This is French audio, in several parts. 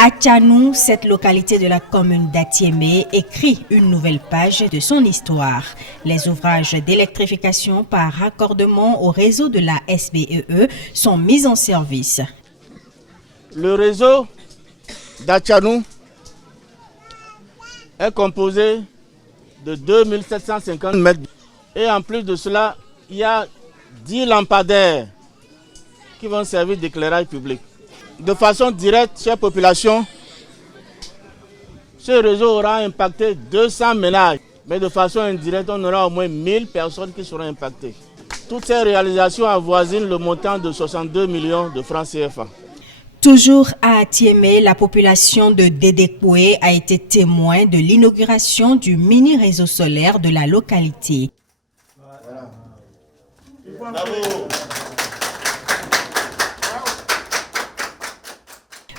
À Tchanou, cette localité de la commune d'Atiémé écrit une nouvelle page de son histoire. Les ouvrages d'électrification par raccordement au réseau de la SBEE sont mis en service. Le réseau d'Atchanou est composé de 2750 mètres. Et en plus de cela, il y a 10 lampadaires qui vont servir d'éclairage public. De façon directe, chère population, ce réseau aura impacté 200 ménages. Mais de façon indirecte, on aura au moins 1000 personnes qui seront impactées. Toutes ces réalisations avoisinent le montant de 62 millions de francs CFA. Toujours à Atiémé, la population de Dédékoué a été témoin de l'inauguration du mini-réseau solaire de la localité. Bravo.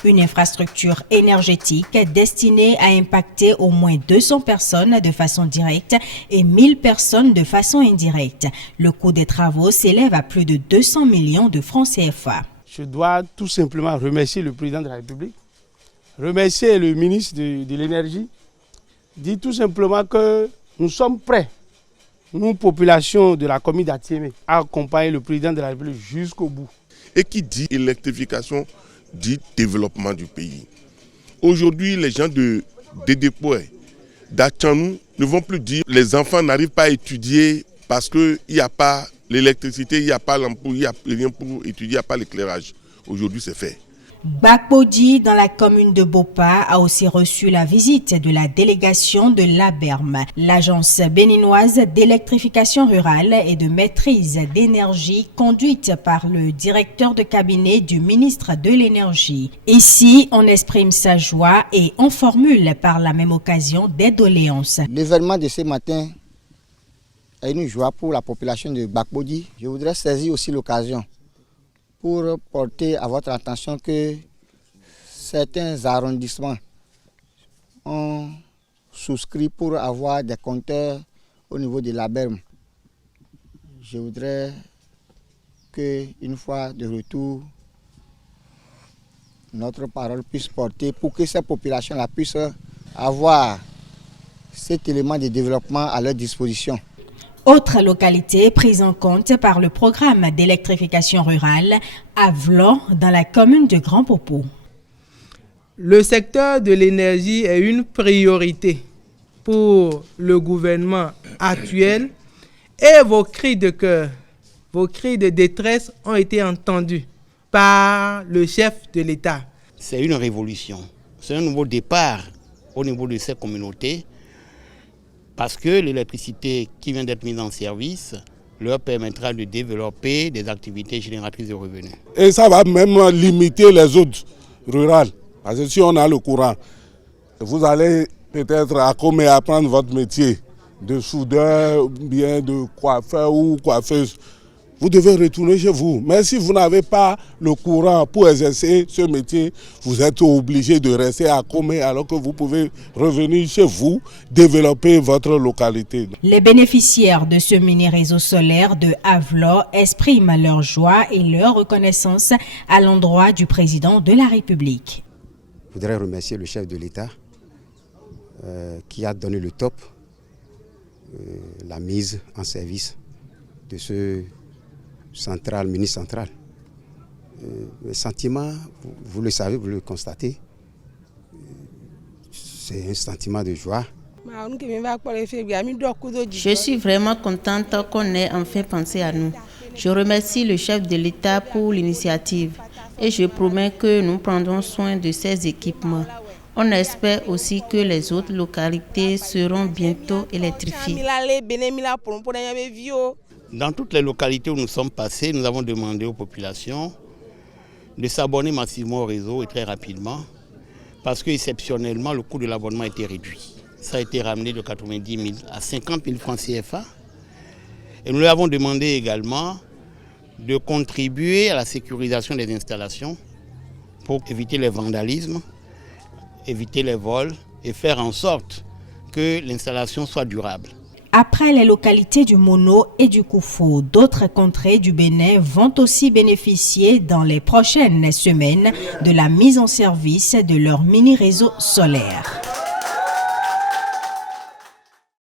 Une infrastructure énergétique destinée à impacter au moins 200 personnes de façon directe et 1000 personnes de façon indirecte. Le coût des travaux s'élève à plus de 200 millions de francs CFA. Je dois tout simplement remercier le président de la République, remercier le ministre de l'Énergie, dire tout simplement que nous sommes prêts, nous, population de la commune d'Atiémé, à accompagner le président de la République jusqu'au bout. Et qui dit électrification, dit développement du pays. Aujourd'hui, les gens de Dédékoué, d'Atchanou ne vont plus dire que les enfants n'arrivent pas à étudier parce qu'il n'y a pas l'électricité, il n'y a pas l'ampoule, il n'y a rien pour étudier, il n'y a pas l'éclairage. Aujourd'hui, c'est fait. Bakpodi, dans la commune de Bopa, a aussi reçu la visite de la délégation de l'ABERM, l'agence béninoise d'électrification rurale et de maîtrise d'énergie conduite par le directeur de cabinet du ministre de l'Énergie. Ici, on exprime sa joie et on formule par la même occasion des doléances. L'événement de ce matin est une joie pour la population de Bakpodi. Je voudrais saisir aussi l'occasion pour porter à votre attention que certains arrondissements ont souscrit pour avoir des compteurs au niveau de l'ABERM. Je voudrais qu'une fois de retour, notre parole puisse porter pour que ces populations-là puissent avoir cet élément de développement à leur disposition. Autre localité prise en compte par le programme d'électrification rurale, Avlo, dans la commune de Grand Popo. Le secteur de l'énergie est une priorité pour le gouvernement actuel et vos cris de cœur, vos cris de détresse ont été entendus par le chef de l'État. C'est une révolution, c'est un nouveau départ au niveau de ces communautés. Parce que l'électricité qui vient d'être mise en service leur permettra de développer des activités génératrices de revenus. Et ça va même limiter les autres rurales. Parce que si on a le courant, vous allez peut-être apprendre votre métier de soudeur, bien de coiffeur ou coiffeuse. Vous devez retourner chez vous. Mais si vous n'avez pas le courant pour exercer ce métier, vous êtes obligé de rester à Comé alors que vous pouvez revenir chez vous, développer votre localité. Les bénéficiaires de ce mini-réseau solaire de Avlo expriment leur joie et leur reconnaissance à l'endroit du président de la République. Je voudrais remercier le chef de l'État qui a donné le top, la mise en service de ce mini-central. Le sentiment, vous le savez, vous le constatez, c'est un sentiment de joie. Je suis vraiment contente qu'on ait enfin pensé à nous. Je remercie le chef de l'État pour l'initiative et je promets que nous prendrons soin de ces équipements. On espère aussi que les autres localités seront bientôt électrifiées. Dans toutes les localités où nous sommes passés, nous avons demandé aux populations de s'abonner massivement au réseau et très rapidement parce que exceptionnellement le coût de l'abonnement a été réduit. Ça a été ramené de 90 000 à 50 000 francs CFA. Et nous leur avons demandé également de contribuer à la sécurisation des installations pour éviter les vandalismes, éviter les vols et faire en sorte que l'installation soit durable. Après les localités du Mono et du Koufou, d'autres contrées du Bénin vont aussi bénéficier dans les prochaines semaines de la mise en service de leur mini-réseau solaire.